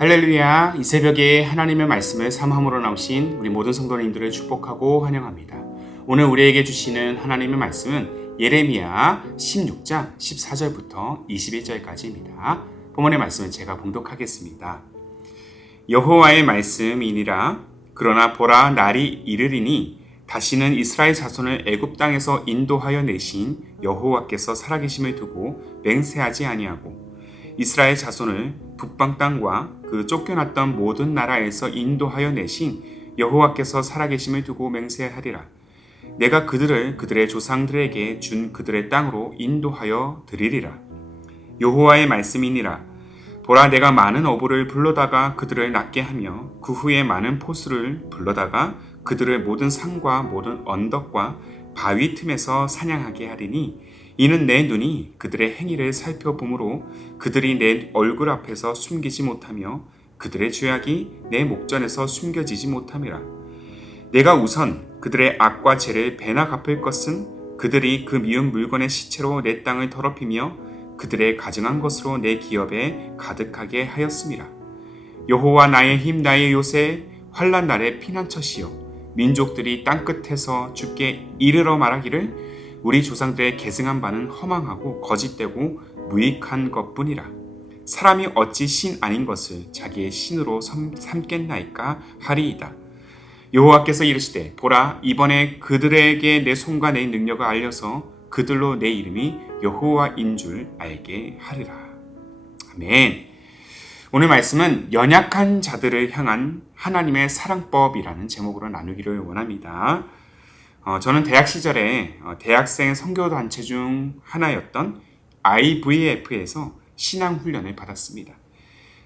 할렐루야. 이 새벽에 하나님의 말씀을 삼함으로 나오신 우리 모든 성도님들을 축복하고 환영합니다. 오늘 우리에게 주시는 하나님의 말씀은 예레미야 16장 14절부터 21절까지입니다. 본문의 말씀은 제가 봉독하겠습니다. 여호와의 말씀이니라. 그러나 보라, 날이 이르리니 다시는 이스라엘 자손을 애굽 땅에서 인도하여 내신 여호와께서 살아계심을 두고 맹세하지 아니하고 이스라엘 자손을 북방 땅과 그 쫓겨났던 모든 나라에서 인도하여 내신 여호와께서 살아계심을 두고 맹세하리라. 내가 그들을 그들의 조상들에게 준 그들의 땅으로 인도하여 드리리라. 여호와의 말씀이니라. 보라, 내가 많은 어부를 불러다가 그들을 낫게 하며 그 후에 많은 포수를 불러다가 그들을 모든 산과 모든 언덕과 바위 틈에서 사냥하게 하리니 이는 내 눈이 그들의 행위를 살펴보므로 그들이 내 얼굴 앞에서 숨기지 못하며 그들의 죄악이 내 목전에서 숨겨지지 못함이라. 내가 우선 그들의 악과 죄를 배나 갚을 것은 그들이 그 미운 물건의 시체로 내 땅을 더럽히며 그들의 가증한 것으로 내 기업에 가득하게 하였음이라. 여호와 나의 힘, 나의 요새, 환난 날의 피난처시여, 민족들이 땅끝에서 주께 이르러 말하기를 우리 조상들의 계승한 바는 허망하고 거짓되고 무익한 것뿐이라. 사람이 어찌 신 아닌 것을 자기의 신으로 삼겠나이까 하리이다. 여호와께서 이르시되, 보라, 이번에 그들에게 내 손과 내 능력을 알려서 그들로 내 이름이 여호와인 줄 알게 하리라. 아멘. 오늘 말씀은 연약한 자들을 향한 하나님의 사랑법이라는 제목으로 나누기를 원합니다. 저는 대학 시절에 대학생 선교단체 중 하나였던 IVF에서 신앙훈련을 받았습니다.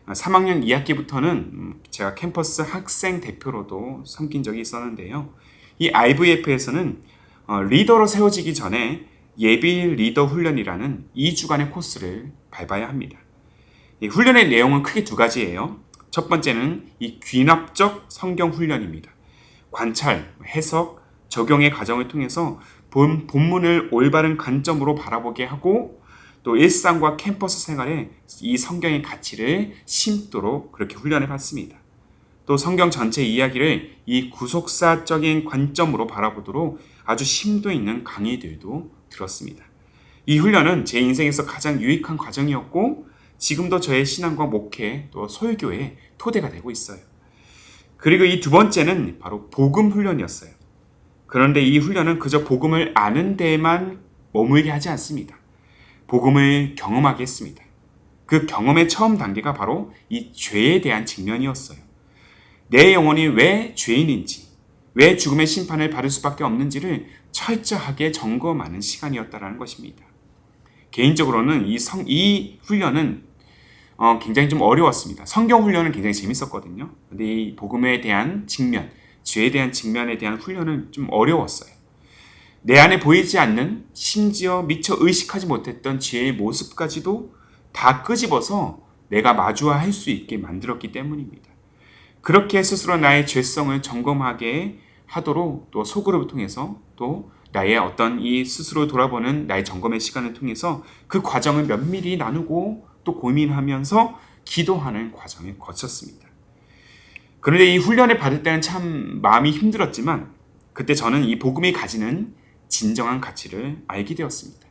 3학년 2학기부터는 제가 캠퍼스 학생 대표로도 섬긴 적이 있었는데요. 이 IVF에서는 리더로 세워지기 전에 예비 리더 훈련이라는 2주간의 코스를 밟아야 합니다. 이 훈련의 내용은 크게 두 가지예요. 첫 번째는 이 귀납적 성경 훈련입니다. 관찰, 해석, 적용의 과정을 통해서 본문을 올바른 관점으로 바라보게 하고 또 일상과 캠퍼스 생활에 이 성경의 가치를 심도록 그렇게 훈련을 받습니다. 또 성경 전체 이야기를 이 구속사적인 관점으로 바라보도록 아주 심도 있는 강의들도 들었습니다. 이 훈련은 제 인생에서 가장 유익한 과정이었고 지금도 저의 신앙과 목회 또 설교의 토대가 되고 있어요. 그리고 이 두 번째는 바로 복음 훈련이었어요. 그런데 이 훈련은 그저 복음을 아는 데에만 머물게 하지 않습니다. 복음을 경험하게 했습니다. 그 경험의 처음 단계가 바로 이 죄에 대한 직면이었어요. 내 영혼이 왜 죄인인지, 왜 죽음의 심판을 받을 수밖에 없는지를 철저하게 점검하는 시간이었다는 것입니다. 개인적으로는 이 훈련은 굉장히 좀 어려웠습니다. 성경 훈련은 굉장히 재밌었거든요. 근데 이 복음에 대한 직면, 죄에 대한 직면에 대한 훈련은 좀 어려웠어요. 내 안에 보이지 않는, 심지어 미처 의식하지 못했던 죄의 모습까지도 다 끄집어서 내가 마주할 수 있게 만들었기 때문입니다. 그렇게 스스로 나의 죄성을 점검하게 하도록 또 소그룹을 통해서 또 나의 어떤 이 스스로 돌아보는 나의 점검의 시간을 통해서 그 과정을 면밀히 나누고 또 고민하면서 기도하는 과정을 거쳤습니다. 그런데 이 훈련을 받을 때는 참 마음이 힘들었지만 그때 저는 이 복음이 가지는 진정한 가치를 알게 되었습니다.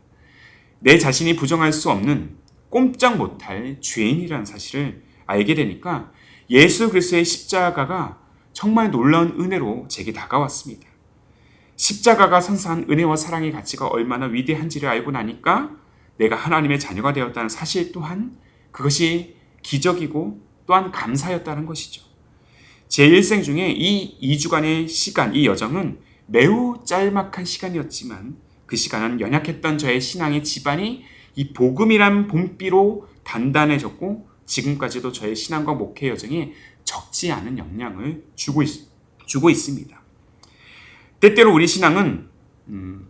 내 자신이 부정할 수 없는 꼼짝 못할 죄인이라는 사실을 알게 되니까 예수 그리스도의 십자가가 정말 놀라운 은혜로 제게 다가왔습니다. 십자가가 선사한 은혜와 사랑의 가치가 얼마나 위대한지를 알고 나니까 내가 하나님의 자녀가 되었다는 사실 또한 그것이 기적이고 또한 감사였다는 것이죠. 제 일생 중에 이 2주간의 시간, 이 여정은 매우 짤막한 시간이었지만 그 시간은 연약했던 저의 신앙의 지반이 이 복음이란 봄비로 단단해졌고 지금까지도 저의 신앙과 목회 여정에 적지 않은 영향을 주고 있습니다. 때때로 우리 신앙은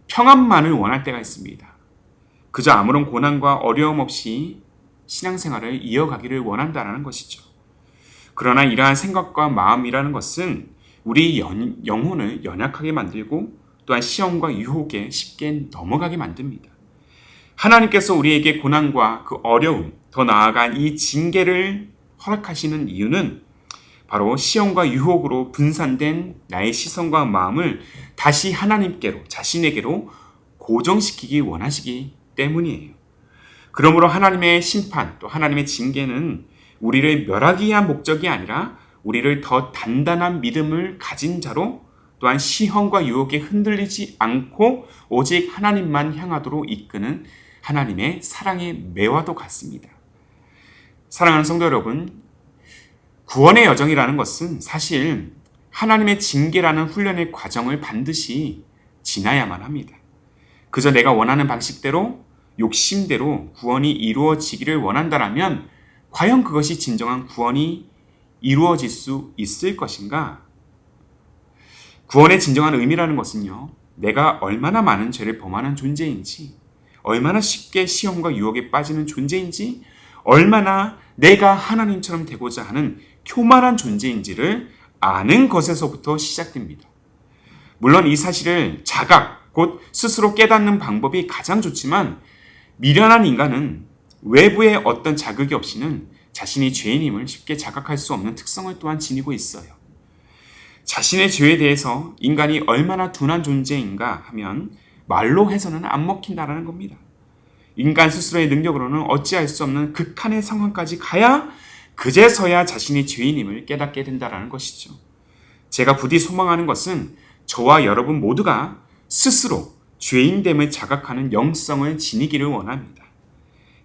평안만을 원할 때가 있습니다. 그저 아무런 고난과 어려움 없이 신앙생활을 이어가기를 원한다는 것이죠. 그러나 이러한 생각과 마음이라는 것은 우리 영혼을 연약하게 만들고 또한 시험과 유혹에 쉽게 넘어가게 만듭니다. 하나님께서 우리에게 고난과 그 어려움, 더 나아가 이 징계를 허락하시는 이유는 바로 시험과 유혹으로 분산된 나의 시선과 마음을 다시 하나님께로, 자신에게로 고정시키기 원하시기 때문이에요. 그러므로 하나님의 심판, 또 하나님의 징계는 우리를 멸하기 위한 목적이 아니라 우리를 더 단단한 믿음을 가진 자로, 또한 시험과 유혹에 흔들리지 않고 오직 하나님만 향하도록 이끄는 하나님의 사랑의 매화도 같습니다. 사랑하는 성도 여러분, 구원의 여정이라는 것은 사실 하나님의 징계라는 훈련의 과정을 반드시 지나야만 합니다. 그저 내가 원하는 방식대로, 욕심대로 구원이 이루어지기를 원한다면 과연 그것이 진정한 구원이 이루어질 수 있을 것인가? 구원의 진정한 의미라는 것은요, 내가 얼마나 많은 죄를 범하는 존재인지, 얼마나 쉽게 시험과 유혹에 빠지는 존재인지, 얼마나 내가 하나님처럼 되고자 하는 교만한 존재인지를 아는 것에서부터 시작됩니다. 물론 이 사실을 자각, 곧 스스로 깨닫는 방법이 가장 좋지만 미련한 인간은 외부의 어떤 자극이 없이는 자신이 죄인임을 쉽게 자각할 수 없는 특성을 또한 지니고 있어요. 자신의 죄에 대해서 인간이 얼마나 둔한 존재인가 하면 말로 해서는 안 먹힌다라는 겁니다. 인간 스스로의 능력으로는 어찌할 수 없는 극한의 상황까지 가야 그제서야 자신이 죄인임을 깨닫게 된다는 것이죠. 제가 부디 소망하는 것은 저와 여러분 모두가 스스로 죄인됨을 자각하는 영성을 지니기를 원합니다.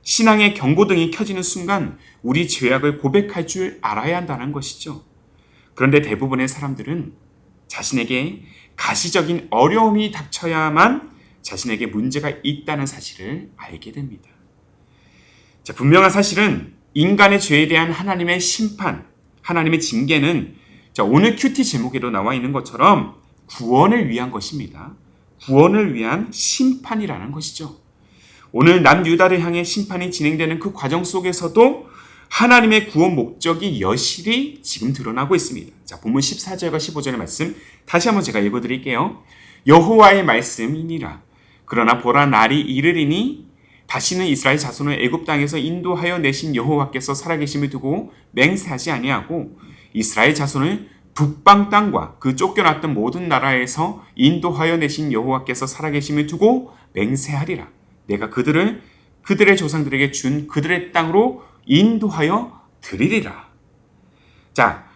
신앙의 경고등이 켜지는 순간 우리 죄악을 고백할 줄 알아야 한다는 것이죠. 그런데 대부분의 사람들은 자신에게 가시적인 어려움이 닥쳐야만 자신에게 문제가 있다는 사실을 알게 됩니다. 자, 분명한 사실은 인간의 죄에 대한 하나님의 심판, 하나님의 징계는 오늘 큐티 제목에도 나와 있는 것처럼 구원을 위한 것입니다. 구원을 위한 심판이라는 것이죠. 오늘 남유다를 향해 심판이 진행되는 그 과정 속에서도 하나님의 구원 목적이 여실히 지금 드러나고 있습니다. 자, 본문 14절과 15절의 말씀 다시 한번 제가 읽어드릴게요. 여호와의 말씀이니라. 그러나 보라, 날이 이르리니 다시는 이스라엘 자손을 애굽 땅에서 인도하여 내신 여호와께서 살아계심을 두고 맹세하지 아니하고 이스라엘 자손을 북방 땅과 그 쫓겨났던 모든 나라에서 인도하여 내신 여호와께서 살아계심을 두고 맹세하리라. 내가 그들의 조상들에게 준 그들의 땅으로 인도하여 드리리라. 자,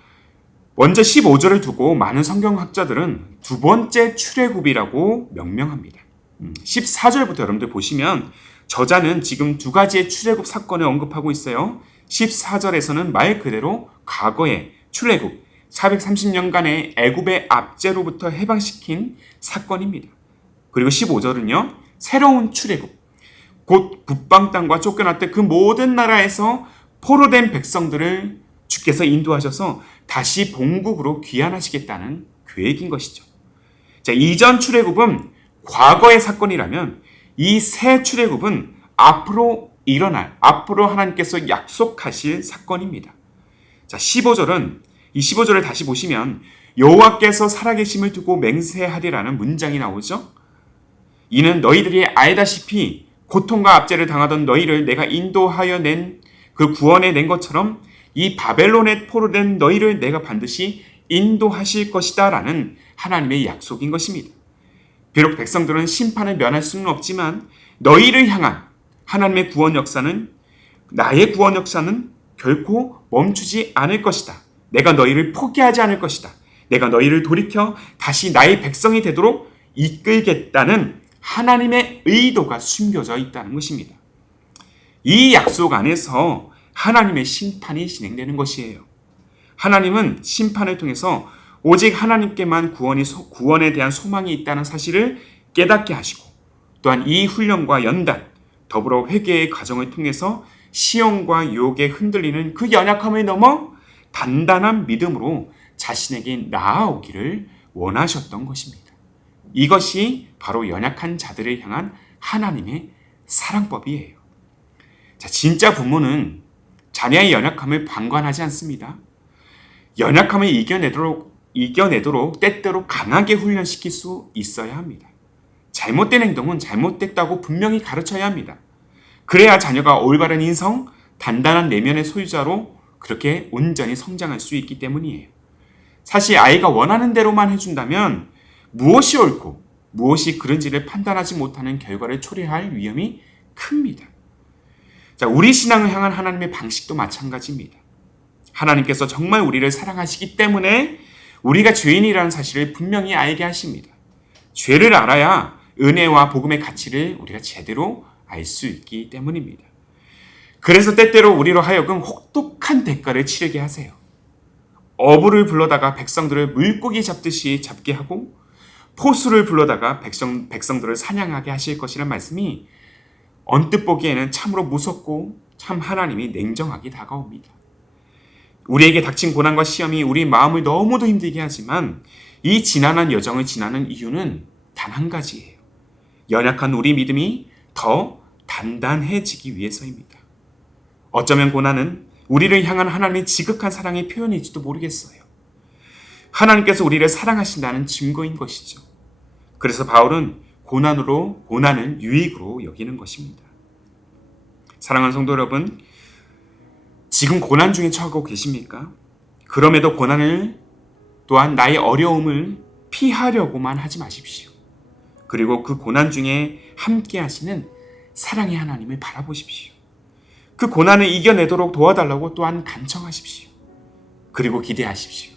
먼저 15절을 두고 많은 성경학자들은 두 번째 출애굽이라고 명명합니다. 14절부터 여러분들 보시면 저자는 지금 두 가지의 출애굽 사건을 언급하고 있어요. 14절에서는 말 그대로 과거의 출애굽, 430년간의 애굽의 압제로부터 해방시킨 사건입니다. 그리고 15절은요, 새로운 출애굽, 곧 북방 땅과 쫓겨났던 그 모든 나라에서 포로된 백성들을 주께서 인도하셔서 다시 본국으로 귀환하시겠다는 계획인 것이죠. 자, 이전 출애굽은 과거의 사건이라면 이 새 출애굽은 앞으로 일어날, 앞으로 하나님께서 약속하실 사건입니다. 자, 15절은 이 15절을 다시 보시면 여호와께서 살아계심을 두고 맹세하리라는 문장이 나오죠. 이는 너희들이 알다시피 고통과 압제를 당하던 너희를 내가 인도하여 낸 그 구원해 낸 것처럼 이 바벨론에 포로된 너희를 내가 반드시 인도하실 것이다 라는 하나님의 약속인 것입니다. 비록 백성들은 심판을 면할 수는 없지만 너희를 향한 하나님의 구원 역사는, 나의 구원 역사는 결코 멈추지 않을 것이다. 내가 너희를 포기하지 않을 것이다. 내가 너희를 돌이켜 다시 나의 백성이 되도록 이끌겠다는 하나님의 의도가 숨겨져 있다는 것입니다. 이 약속 안에서 하나님의 심판이 진행되는 것이에요. 하나님은 심판을 통해서 오직 하나님께만 구원에 대한 소망이 있다는 사실을 깨닫게 하시고, 또한 이 훈련과 연단, 더불어 회개의 과정을 통해서 시험과 유혹에 흔들리는 그 연약함을 넘어 단단한 믿음으로 자신에게 나아오기를 원하셨던 것입니다. 이것이 바로 연약한 자들을 향한 하나님의 사랑법이에요. 자, 진짜 부모는 자녀의 연약함을 방관하지 않습니다. 연약함을 이겨내도록 때때로 강하게 훈련시킬 수 있어야 합니다. 잘못된 행동은 잘못됐다고 분명히 가르쳐야 합니다. 그래야 자녀가 올바른 인성, 단단한 내면의 소유자로 그렇게 온전히 성장할 수 있기 때문이에요. 사실 아이가 원하는 대로만 해준다면 무엇이 옳고 무엇이 그른지를 판단하지 못하는 결과를 초래할 위험이 큽니다. 자, 우리 신앙을 향한 하나님의 방식도 마찬가지입니다. 하나님께서 정말 우리를 사랑하시기 때문에 우리가 죄인이라는 사실을 분명히 알게 하십니다. 죄를 알아야 은혜와 복음의 가치를 우리가 제대로 알 수 있기 때문입니다. 그래서 때때로 우리로 하여금 혹독한 대가를 치르게 하세요. 어부를 불러다가 백성들을 물고기 잡듯이 잡게 하고 포수를 불러다가 백성들을 사냥하게 하실 것이란 말씀이 언뜻 보기에는 참으로 무섭고 참 하나님이 냉정하게 다가옵니다. 우리에게 닥친 고난과 시험이 우리 마음을 너무도 힘들게 하지만 이 지난한 여정을 지나는 이유는 단 한 가지예요. 연약한 우리 믿음이 더 단단해지기 위해서입니다. 어쩌면 고난은 우리를 향한 하나님의 지극한 사랑의 표현일지도 모르겠어요. 하나님께서 우리를 사랑하신다는 증거인 것이죠. 그래서 바울은 고난을 유익으로 여기는 것입니다. 사랑하는 성도 여러분, 지금 고난 중에 처하고 계십니까? 그럼에도 고난을 또한 나의 어려움을 피하려고만 하지 마십시오. 그리고 그 고난 중에 함께 하시는 사랑의 하나님을 바라보십시오. 그 고난을 이겨내도록 도와달라고 또한 간청하십시오. 그리고 기대하십시오.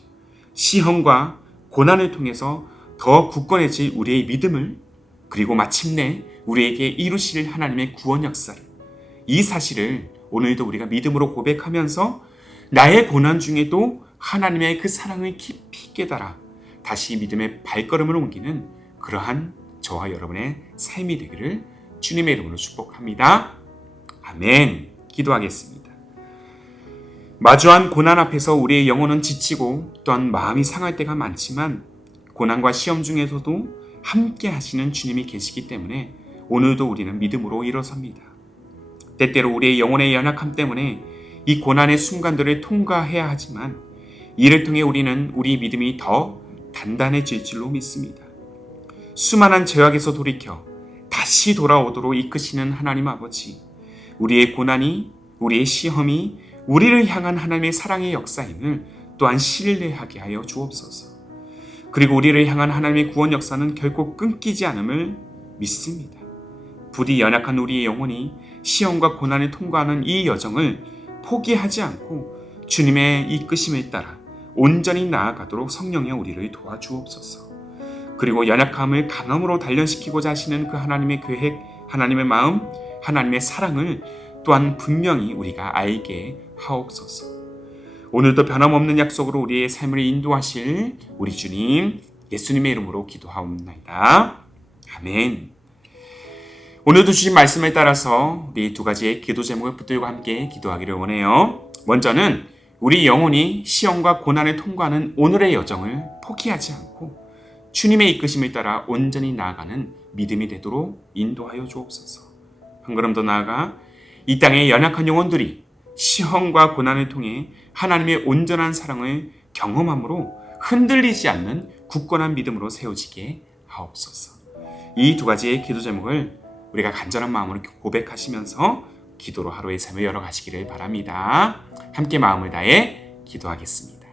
시험과 고난을 통해서 더 굳건해질 우리의 믿음을, 그리고 마침내 우리에게 이루실 하나님의 구원 역사를, 이 사실을 오늘도 우리가 믿음으로 고백하면서 나의 고난 중에도 하나님의 그 사랑을 깊이 깨달아 다시 믿음의 발걸음을 옮기는 그러한 저와 여러분의 삶이 되기를 주님의 이름으로 축복합니다. 아멘. 기도하겠습니다. 마주한 고난 앞에서 우리의 영혼은 지치고 또한 마음이 상할 때가 많지만 고난과 시험 중에서도 함께 하시는 주님이 계시기 때문에 오늘도 우리는 믿음으로 일어섭니다. 때때로 우리의 영혼의 연약함 때문에 이 고난의 순간들을 통과해야 하지만 이를 통해 우리는 우리 믿음이 더 단단해질 줄로 믿습니다. 수많은 죄악에서 돌이켜 다시 돌아오도록 이끄시는 하나님 아버지, 우리의 고난이, 우리의 시험이 우리를 향한 하나님의 사랑의 역사임을 또한 신뢰하게 하여 주옵소서. 그리고 우리를 향한 하나님의 구원 역사는 결코 끊기지 않음을 믿습니다. 부디 연약한 우리의 영혼이 시험과 고난을 통과하는 이 여정을 포기하지 않고 주님의 이끄심을 따라 온전히 나아가도록 성령의 우리를 도와주옵소서. 그리고 연약함을 강함으로 단련시키고자 하시는 그 하나님의 계획, 하나님의 마음, 하나님의 사랑을 또한 분명히 우리가 알게 하옵소서. 오늘도 변함없는 약속으로 우리의 삶을 인도하실 우리 주님 예수님의 이름으로 기도하옵나이다. 아멘. 오늘도 주신 말씀을 따라서 우리 두 가지의 기도 제목을 붙들고 함께 기도하기를 원해요. 먼저는 우리 영혼이 시험과 고난을 통과하는 오늘의 여정을 포기하지 않고 주님의 이끄심을 따라 온전히 나아가는 믿음이 되도록 인도하여 주옵소서. 한 걸음 더 나아가 이 땅의 연약한 영혼들이 시험과 고난을 통해 하나님의 온전한 사랑을 경험함으로 흔들리지 않는 굳건한 믿음으로 세워지게 하옵소서. 이 두 가지의 기도 제목을 우리가 간절한 마음으로 고백하시면서 기도로 하루의 삶을 열어가시기를 바랍니다. 함께 마음을 다해 기도하겠습니다.